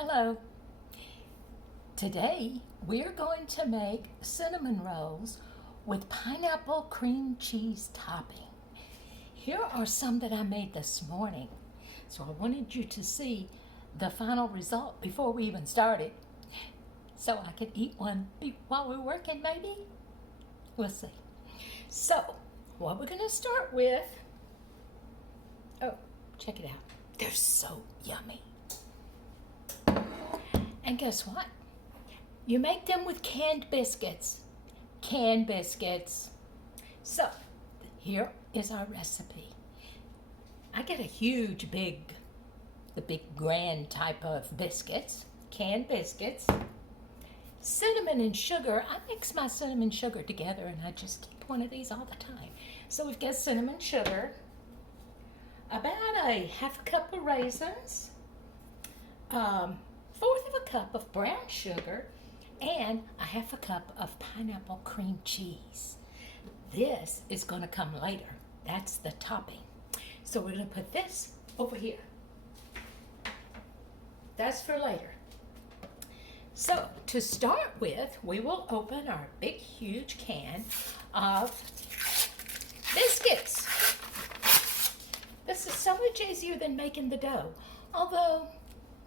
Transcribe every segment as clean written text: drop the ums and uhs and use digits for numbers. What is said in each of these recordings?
Hello. Today we're going to make cinnamon rolls with pineapple cream cheese topping. Here are some that I made this morning. So I wanted you to see the final result before we even started. So I could eat one while we're working maybe. We'll see. So what we're going to start with, oh, check it out. They're so yummy. And guess what? You make them with canned biscuits. Canned biscuits. So, here is our recipe. I get a huge, the big grand type of biscuits. Canned biscuits. Cinnamon and sugar. I mix my cinnamon sugar together and I just keep one of these all the time. So we've got cinnamon sugar. About a half a cup of raisins. Fourth of a cup of brown sugar, and a half a cup of pineapple cream cheese. This is going to come later. That's the topping. So we're going to put this over here. That's for later. So to start with, we will open our big, huge can of biscuits. This is so much easier than making the dough. Although,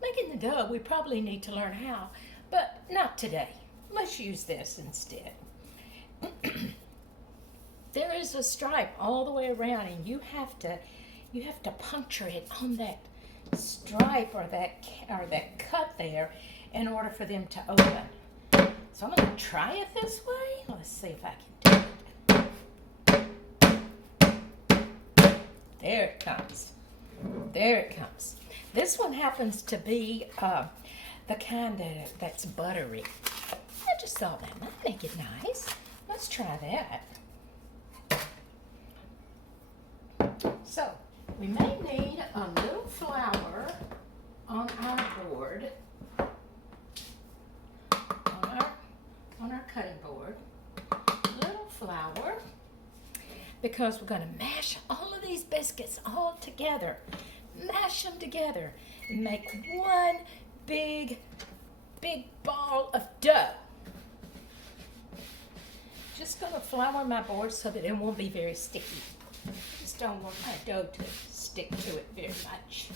making the dough, we probably need to learn how, but not today. Let's use this instead. There is a stripe all the way around, and you have to puncture it on that stripe or that cut there in order for them to open. So I'm going to try it this way. Let's see if I can do it. There it comes. There it comes. This one happens to be the kind that's buttery. I just thought that might make it nice. Let's try that. So, we may need a little flour on our board, on our cutting board. A little flour, because we're going to mash all of these biscuits all together. Mash them together and make one big ball of dough. Just going to flour my board so that it won't be very sticky. Just don't want my dough to stick to it very much.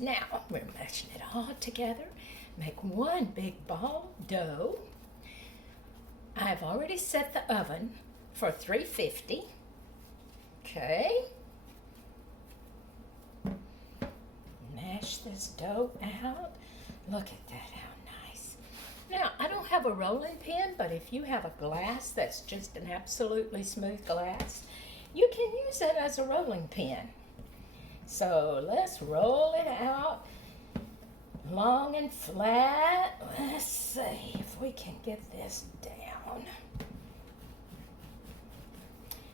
Now we're mashing it all together. Make one big ball of dough. I've already set the oven for 350. Okay. Mash this dough out. Look at that, how nice. Now, I don't have a rolling pin, but if you have a glass that's just an absolutely smooth glass, you can use it as a rolling pin. So let's roll it out long and flat. Let's see if we can get this down.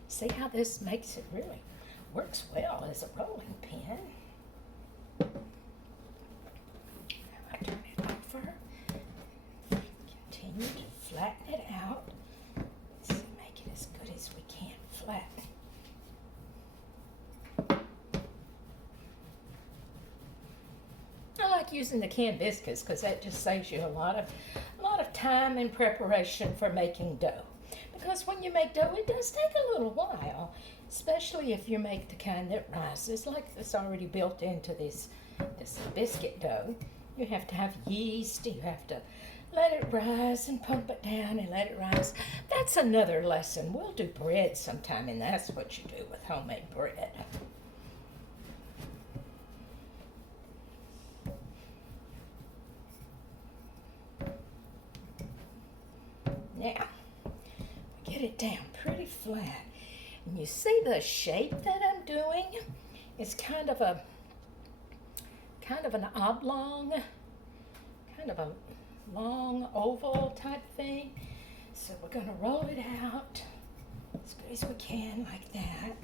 See how this makes it really works well as a rolling pin. I turn it over. Continue to flatten it out. Let's see, make it as good as we can flatten. I like using the canned biscuits because that just saves you a lot of time and preparation for making dough. Because when you make dough, it does take a little while, especially if you make the kind that rises, like this already built into this biscuit dough. You have to have yeast, you have to let it rise and pump it down and let it rise. That's another lesson. We'll do bread sometime, and that's what you do with homemade bread. Now, get it down pretty flat. And you see the shape that I'm doing? It's kind of an oblong, kind of a long oval type thing. So we're going to roll it out as good as we can like that.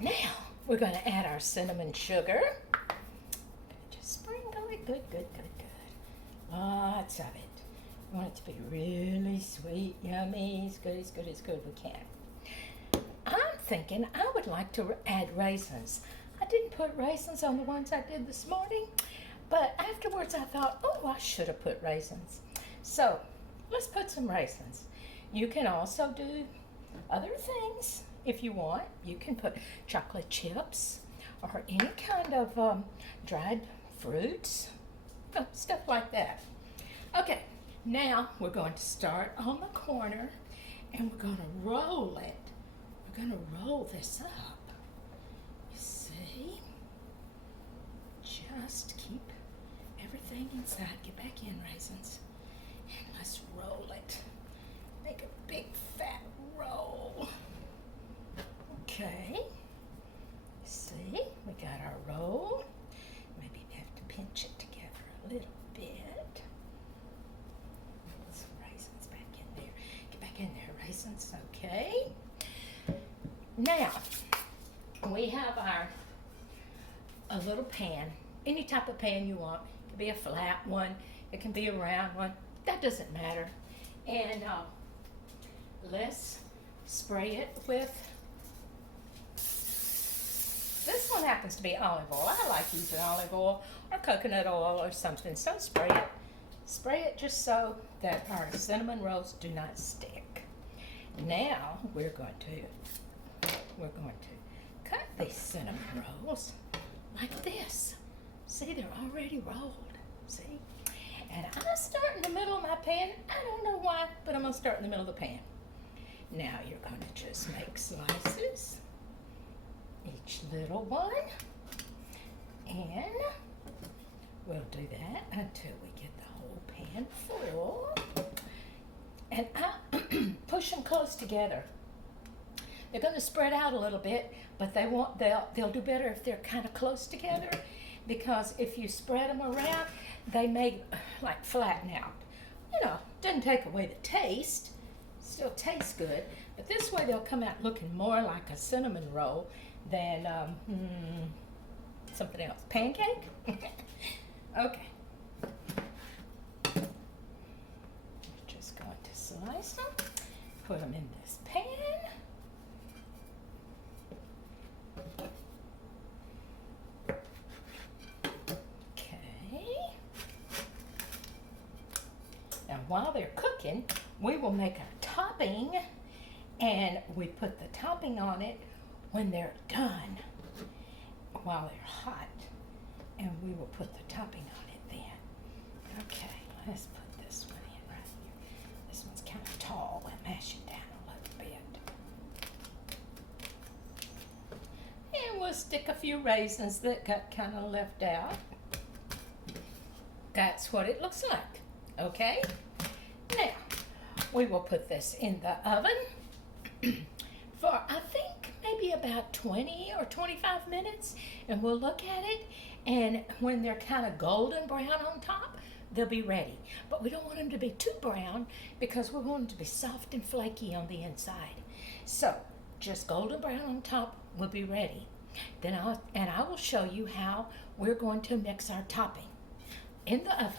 Now we're going to add our cinnamon sugar. Just sprinkle it. Good. Lots of it. We want it to be really sweet, yummy, as good we can. I'm thinking I would like to add raisins. I didn't put raisins on the ones I did this morning, but afterwards I thought, oh, I should have put raisins. So let's put some raisins. You can also do other things if you want. You can put chocolate chips or any kind of dried fruits, stuff like that. Okay, now we're going to start on the corner and we're going to roll it. We're going to roll this up. You see? Just keep everything inside. Get back in, raisins. And let's roll it. Make a big fat roll. Okay. See, we got our roll. Maybe we have to pinch it together a little bit. Put some raisins back in there. Get back in there, raisins. Okay. Now, we have a little pan. Any type of pan you want. It can be a flat one. It can be a round one. That doesn't matter. And let's spray it with, this one happens to be olive oil. I like using olive oil or coconut oil or something. So spray it. Spray it just so that our cinnamon rolls do not stick. Now we're going to cut these cinnamon rolls like this. See, they're already rolled. See? And I start in the middle of my pan. I don't know why, but I'm going to start in the middle of the pan. Now you're going to just make slices, each little one, and we'll do that until we get the whole pan full. And I push them close together. They're going to spread out a little bit, but they'll do better if they're kind of close together, because if you spread them around, they may like flatten out. You know, doesn't take away the taste. Still tastes good, but this way they'll come out looking more like a cinnamon roll than something else. Pancake? Okay. We're just going to slice them, put them in this pan. Now, while they're cooking, we will make a topping, and we put the topping on it when they're done, while they're hot, and we will put the topping on it then. Okay, let's put this one in right here. This one's kind of tall. We'll mash it down a little bit. And we'll stick a few raisins that got kind of left out. That's what it looks like. Okay, now we will put this in the oven for I think maybe about 20 or 25 minutes, and we'll look at it, and when they're kind of golden brown on top, they'll be ready. But we don't want them to be too brown because we want them to be soft and flaky on the inside. So just golden brown on top will be ready. Then I will show you how we're going to mix our topping in the oven.